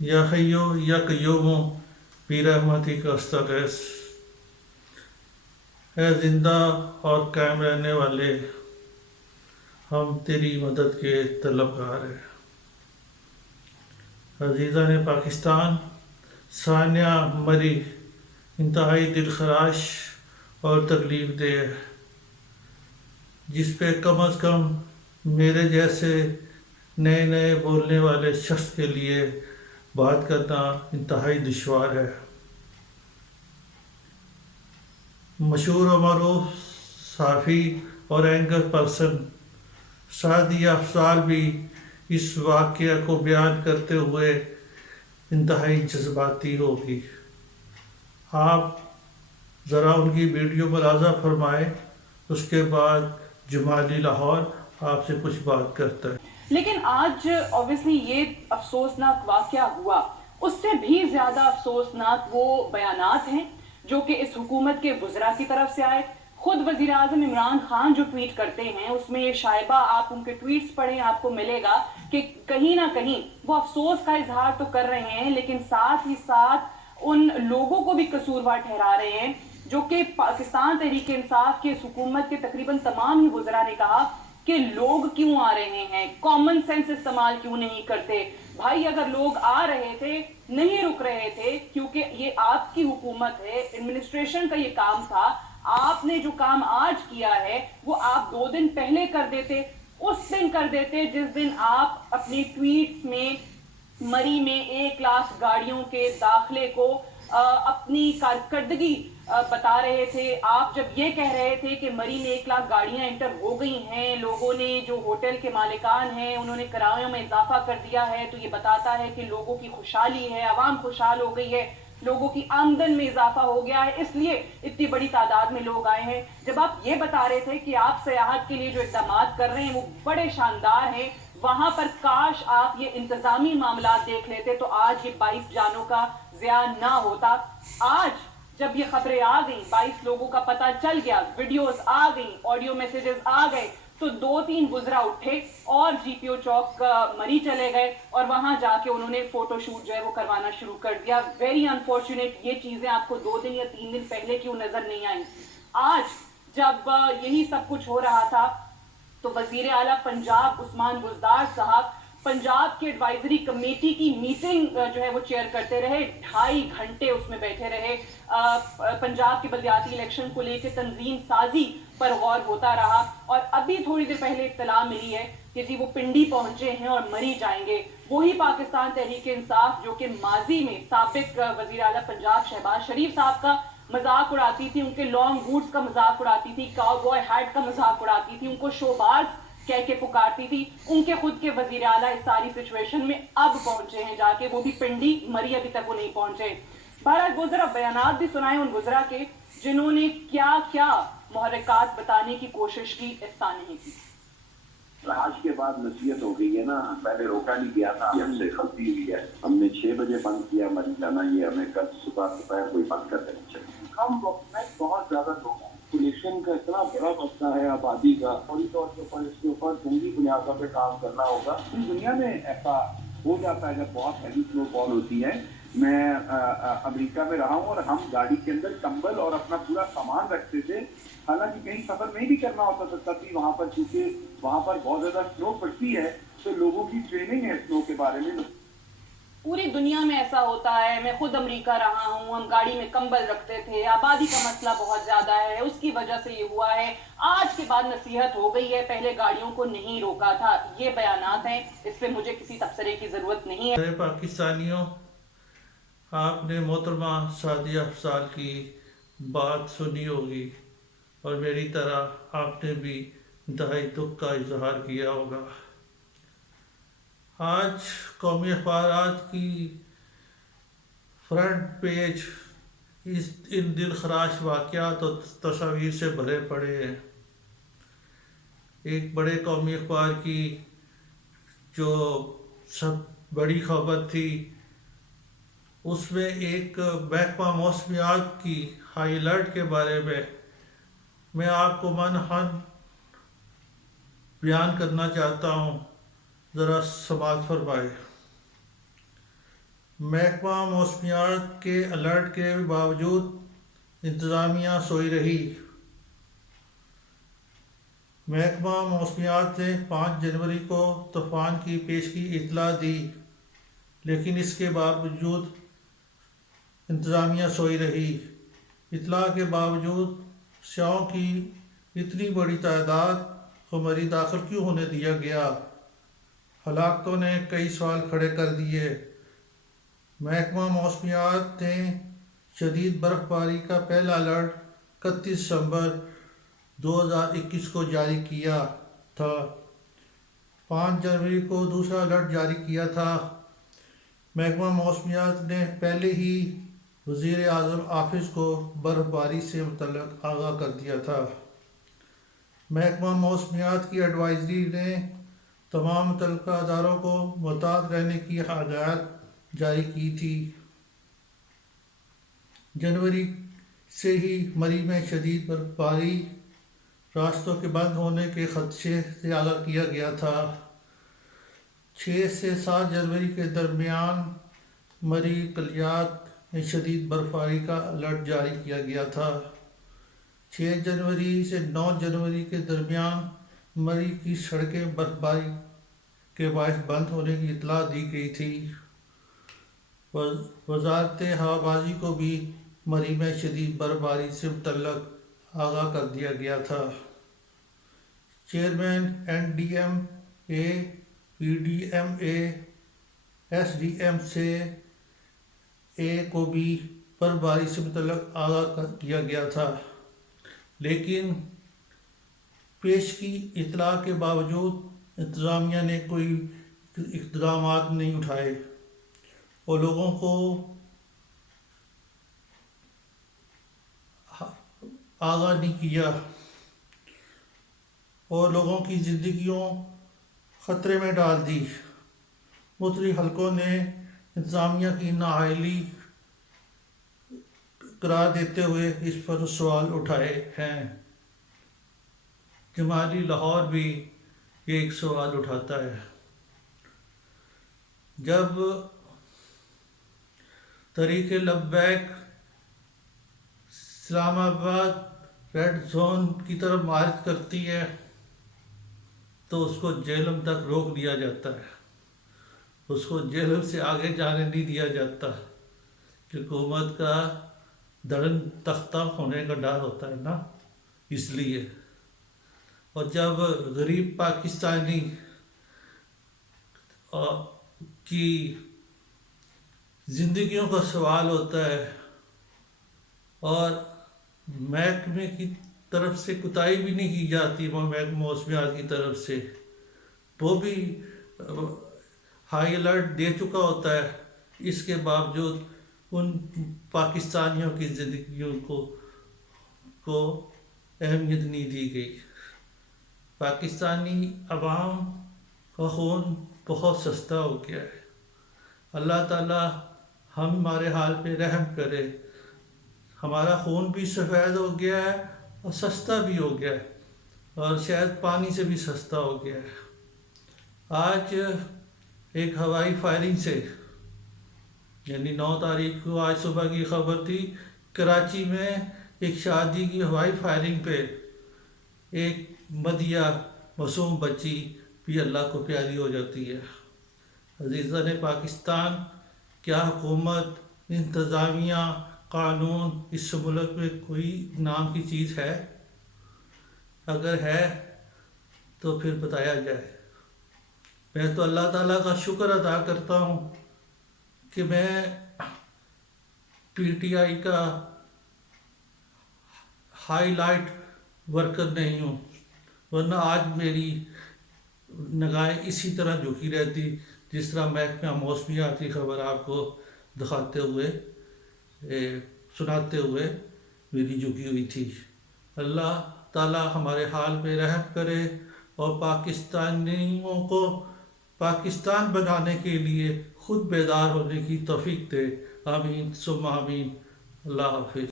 یا حیو یا قیوم بی رحمتی کا استغیث، اے زندہ اور قائم رہنے والے، ہم تیری مدد کے طلبگار ہیں۔ عزیزہ نے پاکستان، ثانیہ مری انتہائی دل خراش اور تکلیف دہ ہے، جس پہ کم از کم میرے جیسے نئے نئے بولنے والے شخص کے لیے بات کرنا انتہائی دشوار ہے۔ مشہور و معروف صحافی اور اینکر پرسن سعدیہ افضال بھی اس واقعہ کو بیان کرتے ہوئے انتہائی جذباتی ہوگی۔ آپ ذرا ان کی ویڈیو ملاحظہ فرمائیں، اس کے بعد جمالی لاہور آپ سے کچھ بات کرتا ہے۔ لیکن آج اوبیسلی یہ افسوسناک واقعہ ہوا، اس سے بھی زیادہ افسوسناک وہ بیانات ہیں جو کہ اس حکومت کے وزراء کی طرف سے آئے۔ خود وزیر اعظم عمران خان جو ٹویٹ کرتے ہیں اس میں یہ شائبہ، آپ ان کے ٹویٹس پڑھیں آپ کو ملے گا کہ کہیں نہ کہیں وہ افسوس کا اظہار تو کر رہے ہیں، لیکن ساتھ ہی ساتھ ان لوگوں کو بھی قصوروار ٹھہرا رہے ہیں جو کہ پاکستان تحریک انصاف کے اس حکومت کے تقریباً تمام ہی وزراء نے کہا کہ لوگ کیوں آ رہے ہیں، کامن سینس استعمال کیوں نہیں کرتے۔ بھائی اگر لوگ آ رہے تھے، نہیں رک رہے تھے، کیونکہ یہ آپ کی حکومت ہے، ایڈمنسٹریشن کا یہ کام تھا، آپ نے جو کام آج کیا ہے وہ آپ 2 دن پہلے کر دیتے، اس دن کر دیتے جس دن آپ اپنی ٹویٹس میں مری میں 1 لاکھ گاڑیوں کے داخلے کو اپنی کارکردگی بتا رہے تھے۔ آپ جب یہ کہہ رہے تھے کہ مری میں 1 لاکھ گاڑیاں انٹر ہو گئی ہیں، لوگوں نے جو ہوٹل کے مالکان ہیں انہوں نے کرایوں میں اضافہ کر دیا ہے، تو یہ بتاتا ہے کہ لوگوں کی خوشحالی ہے، عوام خوشحال ہو گئی ہے، لوگوں کی آمدن میں اضافہ ہو گیا ہے، اس لیے اتنی بڑی تعداد میں لوگ آئے ہیں۔ جب آپ یہ بتا رہے تھے کہ آپ سیاحت کے لیے جو اقدامات کر رہے ہیں وہ بڑے شاندار ہیں، وہاں پر کاش آپ یہ انتظامی معاملات دیکھ لیتے تو آج یہ 22 جانوں کا ضیاع نہ ہوتا۔ آج جب یہ خبریں آ گئیں، 22 لوگوں کا پتہ چل گیا، ویڈیوز آ گئیں، آڈیو میسیجز آ گئے، تو 2-3 وزراء اٹھے اور جی پی او چوک مری چلے گئے اور وہاں جا کے انہوں نے فوٹو شوٹ جو ہے وہ کروانا شروع کر دیا۔ ویری انفارچونیٹ، یہ چیزیں آپ کو 2 دن یا 3 دن پہلے کیوں نظر نہیں آئیں؟ آج جب یہی سب کچھ ہو رہا تھا تو وزیر اعلیٰ پنجاب عثمان بزدار صاحب پنجاب کے ایڈوائزری کمیٹی کی میٹنگ جو ہے وہ چیئر کرتے رہے، 2.5 گھنٹے اس میں بیٹھے رہے، پنجاب کے بلدیاتی الیکشن کو لے کے تنظیم سازی پر غور ہوتا رہا، اور ابھی تھوڑی دیر پہلے اطلاع ملی ہے کہ جی وہ پنڈی پہنچے ہیں اور مری جائیں گے۔ وہی پاکستان تحریک انصاف جو کہ ماضی میں سابق وزیر اعلیٰ پنجاب شہباز شریف صاحب کا مذاق اڑاتی تھی، ان کے لانگ بوٹس کا مذاق اڑاتی تھی، کاؤ بوائے ہیٹ کا مذاق اڑاتی تھی، ان کو شوباز کہہ کے پکارتی تھی، ان کے خود کے وزیر اعلیٰ اس ساری سچویشن میں اب پہنچے ہیں جا کے، وہ بھی پنڈی، مری ابھی تک وہ نہیں پہنچے۔ بہرحال وہ ذرا بیانات بھی سنائیں ان وزراء کے جنہوں نے کیا کیا محرکات بتانے کی کوشش کی، احسان نہیں کی۔ آج کے بعد نصیحت ہو گئی ہے نا، پہلے روکا نہیں گیا تھا، ہم سے غلطی ہوئی ہے، ہم نے 6 بجے بند کیا مری جانا، یہ ہمیں کل صبح دوپہر کوئی بند کر دینا چاہیے۔ کم وقت میں بہت زیادہ لوگ ہیں، پولیشن کا اتنا بڑا مسئلہ ہے آبادی کا، فوری طور کے اوپر اس کے اوپر جنگی بنیادوں پہ کام کرنا ہوگا۔ دنیا میں ایسا ہو جاتا ہے جب بہت ہیوی سنو فال ہوتی ہے۔ میں امریکہ میں رہا ہوں اور ہم گاڑی کے اندر کمبل اور اپنا پورا سامان رکھتے تھے، حالانکہ کہیں سفر نہیں بھی کرنا ہوتا تھا تب بھی وہاں پر، چونکہ وہاں پر بہت زیادہ سنو پڑتی ہے تو لوگوں کی ٹریننگ ہے سنو کے بارے میں۔ پوری دنیا میں ایسا ہوتا ہے، میں خود امریکہ رہا ہوں، ہم گاڑی میں کمبل رکھتے تھے، آبادی کا مسئلہ بہت زیادہ ہے، اس کی وجہ سے یہ ہوا ہے، آج کے بعد نصیحت ہو گئی ہے، پہلے گاڑیوں کو نہیں روکا تھا۔ یہ بیانات ہیں، اس پہ مجھے کسی تبصرے کی ضرورت نہیں ہے۔ میرے پاکستانیوں، آپ نے محترمہ سعدیہ افضال کی بات سنی ہوگی اور میری طرح آپ نے بھی انتہائی دکھ کا اظہار کیا ہوگا۔ آج قومی اخبارات کی فرنٹ پیج ان دل خراش واقعات اور تصاویر سے بھرے پڑے ہیں۔ ایک بڑے قومی اخبار کی جو سب بڑی خبر تھی، اس میں ایک محکمہ موسمیات کی ہائی الرٹ کے بارے میں آپ کو منحن بیان کرنا چاہتا ہوں، ذرا سماعت فرمائے۔ محکمہ موسمیات کے الرٹ کے باوجود انتظامیہ سوئی رہی۔ محکمہ موسمیات نے 5 جنوری کو طوفان کی پیشگی اطلاع دی، لیکن اس کے باوجود انتظامیہ سوئی رہی۔ اطلاع کے باوجود سیاحوں کی اتنی بڑی تعداد کو مریخ داخل کیوں ہونے دیا گیا؟ ہلاکتوں نے کئی سوال کھڑے کر دیے۔ محکمہ موسمیات نے شدید برف باری کا پہلا الرٹ 31 دسمبر 2021 کو جاری کیا تھا۔ 5 جنوری کو دوسرا الرٹ جاری کیا تھا۔ محکمہ موسمیات نے پہلے ہی وزیر اعظم آفس کو برف باری سے متعلق آگاہ کر دیا تھا۔ محکمہ موسمیات کی ایڈوائزری نے تمام متعلقہ اداروں کو محتاط رہنے کی ہدایت جاری کی تھی۔ جنوری سے ہی مری میں شدید برف باری، راستوں کے بند ہونے کے خدشے سے آگاہ کیا گیا تھا۔ 6 سے 7 جنوری کے درمیان مری کلیات میں شدید برف باری کا الرٹ جاری کیا گیا تھا۔ 6 جنوری سے 9 جنوری کے درمیان مری کی سڑکیں برف باری کے باعث بند ہونے کی اطلاع دی گئی تھی۔ وزارت ہوابازی کو بھی مری میں شدید برف باری سے متعلق آگاہ کر دیا گیا تھا۔ چیئرمین NDMA، PDMA، SDM سے کو بھی برف باری سے متعلق آگاہ کیا گیا تھا، لیکن پیشگی اطلاع کے باوجود انتظامیہ نے کوئی اقدامات نہیں اٹھائے اور لوگوں کو آگاہ نہیں کیا، اور لوگوں کی زندگیوں خطرے میں ڈال دی۔ مختلف حلقوں نے انتظامیہ کی نااہلی قرار دیتے ہوئے اس پر سوال اٹھائے ہیں۔ جمالی لاہور بھی ایک سوال اٹھاتا ہے۔ جب تحریک لبیک اسلام آباد ریڈ زون کی طرف مارچ کرتی ہے تو اس کو جہلم تک روک دیا جاتا ہے، اس کو جہلم سے آگے جانے نہیں دیا جاتا کہ حکومت کا دڑن تختہ ہونے کا ڈر ہوتا ہے نا، اس لیے۔ اور جب غریب پاکستانی کی زندگیوں کا سوال ہوتا ہے اور محکمے کی طرف سے کوتاہی بھی نہیں کی جاتی، محکمہ موسمیات کی طرف سے، وہ بھی ہائی الرٹ دے چکا ہوتا ہے، اس کے باوجود ان پاکستانیوں کی زندگیوں کو اہمیت نہیں دی گئی۔ پاکستانی عوام کا خون بہت سستا ہو گیا ہے۔ اللہ تعالیٰ ہمارے حال پہ رحم کرے۔ ہمارا خون بھی سفید ہو گیا ہے اور سستا بھی ہو گیا ہے، اور شاید پانی سے بھی سستا ہو گیا ہے۔ آج ایک ہوائی فائرنگ سے، یعنی 9 تاریخ کو آج صبح کی خبر تھی، کراچی میں ایک شادی کی ہوائی فائرنگ پہ ایک مدیہ معصوم بچی بھی اللہ کو پیاری ہو جاتی ہے۔ عزیزان پاکستان، کیا حکومت، انتظامیہ، قانون اس ملک میں کوئی نام کی چیز ہے؟ اگر ہے تو پھر بتایا جائے۔ میں تو اللہ تعالیٰ کا شکر ادا کرتا ہوں کہ میں PTI کا ہائی لائٹ ورکر نہیں ہوں، ورنہ آج میری نگاہیں اسی طرح جھکی رہتی جس طرح محکمہ موسمیات کی خبر آپ کو دکھاتے ہوئے سناتے ہوئے میری جھکی ہوئی تھی۔ اللہ تعالیٰ ہمارے حال پہ رحم کرے اور پاکستانیوں کو پاکستان بنانے کے لیے خود بیدار ہونے کی توفیق دے۔ آمین ثم آمین۔ اللہ حافظ۔